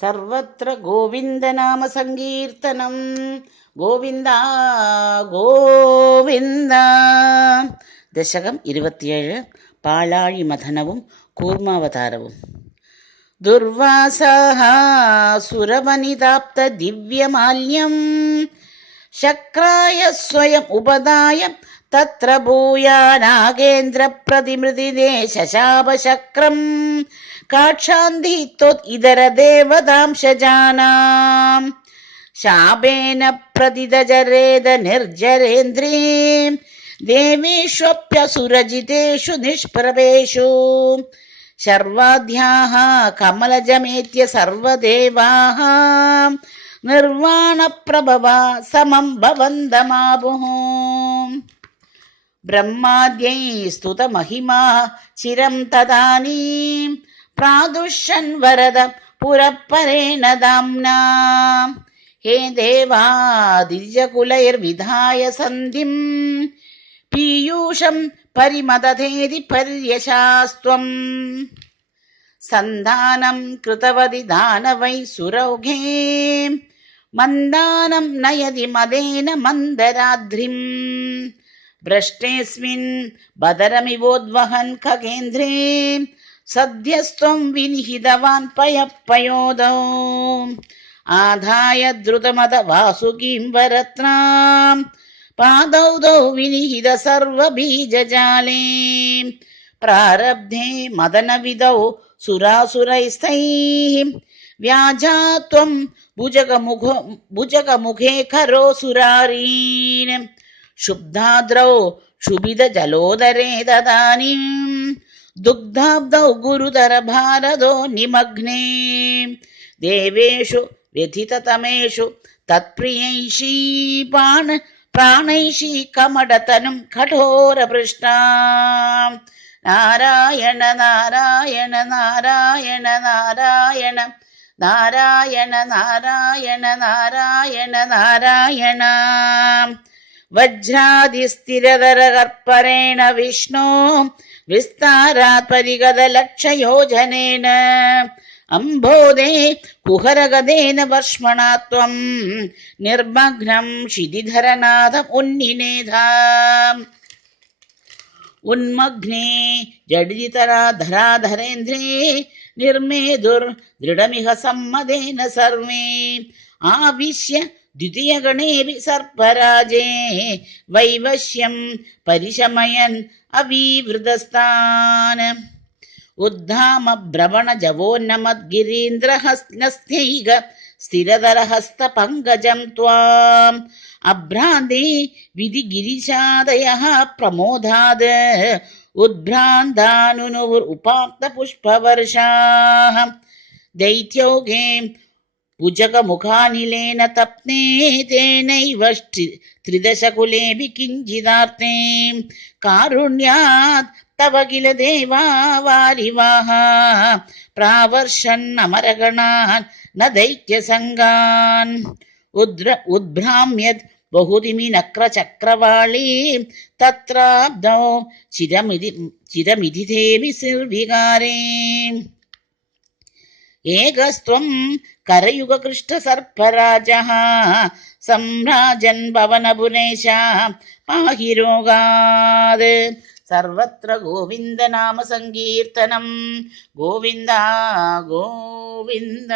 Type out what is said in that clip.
സർവത്ര ഗോവിന്ദനാമ സങ്കീർത്തനം. ഗോവിന്ദ ഗോവിന്ദ. ദശകം 27. പാലാഴി മഥനവും കൂർമാവതാരവും. ദുർവാസാഃ സുരവനിതാപ്ത ദിവ്യമാല്യം ശക്രായ സ്വയം ഉപദായ തത്ര ഭൂയാനാഗേന്ദ്ര പ്രതിമൃതിദേ ശശാപശക്രം കാക്ഷാന്തി ത്വത് ഇതര ദേവതാംശജാനാം ശാപേന പ്രതിദജരേത നിർജരേന്ദ്രേ ദേവേഷ്വപ്യസുരജിതേഷു നിഷ്പ്രഭേഷു ശർവാദ്യാഃ കമലജമേത്യ സർവദേവാഃ നിർവാണപ്രഭവ സമം ഭവന്തമാപുഃ. ബ്രഹ്മാദ്യൈ സ്തുതമഹിമാ ചിരം തദാനീം പ്രാദുഷ്യൻ വരദ പുരപ്പരേണ ദാംനാ. ഹേ ദേവാദിജകുലൈർവിധായ സന്ധിം പീയൂഷം പരിമദധേതി പര്യശാസ്ത്വം. സന്ധാനം കൃതവതി ദാനവൈ സുരൗഘേ മന്ദാനം നയതി മദേന മന്ദരാദ്രിം. ഭ്രഷ്ടേസ്മിൻ ബദരമിവോദ്വഹൻ ഖഗേന്ദ്രേ സദ്യസ്ത്വം വിനിഹിതവാൻ പയപ്പയോദോ. ആദായ ദ്രുതമത വാസുകീം വരത്നാം പാദൗ ദൗ വിനിഹിത സർവബീജജാലേ. പ്രാരബ്ധേ മദനവിദൗ സുരാസുരൈസ്തൈഃ വ്യാജാത്വം ഭുജഗമുഖേ ഖരോ സുരാരീൻ. ശുബ്ധാദ്രൗ ക്ഷുഭിത ജലോദരേ തദാനീം ദുഗ്ധാബ്ദൗ ഗുരുതര ഭാരദോ നിമഗ്നേ. ദേവേഷു വ്യഥിതതമേഷു തത്പ്രിയൈഷീ പ്രാണൈഷീ കമടതനും കഠോരപൃഷ്ടാം. നാരായണ നാരായണ നാരായണ നാരായണ നാരായണ നാരായണ നാരായണ നാരായണ. വജ്രാദിസ്ഥിരതരകർപ്പരേണ വിഷ്ണോ വിസ്താരാത് പരിഗതലക്ഷയോജനേന അംബോധേ കുഹരഗദേന വർഷ്മണാ ത്വം നിർമഗ്നം ക്ഷിതിധരനാഥം ഉന്നിനേധാം. ഉന്മഗ്നേ ജഡിതരാധരാധരേന്ദ്രേ നിർമേതുർ ദൃഢമിഹ സമ്മദേന സർവേ. ആവിശ്യ ദ്വിതീയഗണേപി സർപ്പരാജേ വൈവശ്യം പരിശമയൻ അവീവൃതസ്ഥാൻ. ഉദ്ധാമ ഭ്രവണ ജവോന്നമദ്ഗിരീന്ദ്രഹസ്നസ്ഥൈക സ്ഥിരതരഹസ്ത പങ്കജം ത്വാം. അഭ്രാന്തേ വിധി ഗിരിശാദയഃ പ്രമോദാത് ഉദ്ഭ്രാന്താനുനുർ ഉപാക്ത പുഷ്പവർഷാഃ. ദൈത്യോഗേ ഭുജഗമുഖാനിലേന തപ്നേ തേനൈവ ത്രിദശകുലേപി കിഞ്ചിദാർത്തേ. കാരുണ്യാത് തവ കില ദേവാ വാരിവാഹ പ്രാവർഷന്നമരഗണാൻ ന ദൈത്യസംഗാൻ. ഉദ്ഭ്രാമ്യത് ബഹുതിമി നക്രചക്രവാളീ തത്രാബ്ദൗ ചിരമിധിദേവി സിർവികാരേ. ഏകസ്ത്വം കരയുഗകൃഷ്ടസർപ്പരാജഃ സംരാജൻ ഭവനപുരേശ പാഹി രോഗാത്. സർവത്ര ഗോവിന്ദനാമ സങ്കീർത്തനം. ഗോവിന്ദ ഗോവിന്ദ.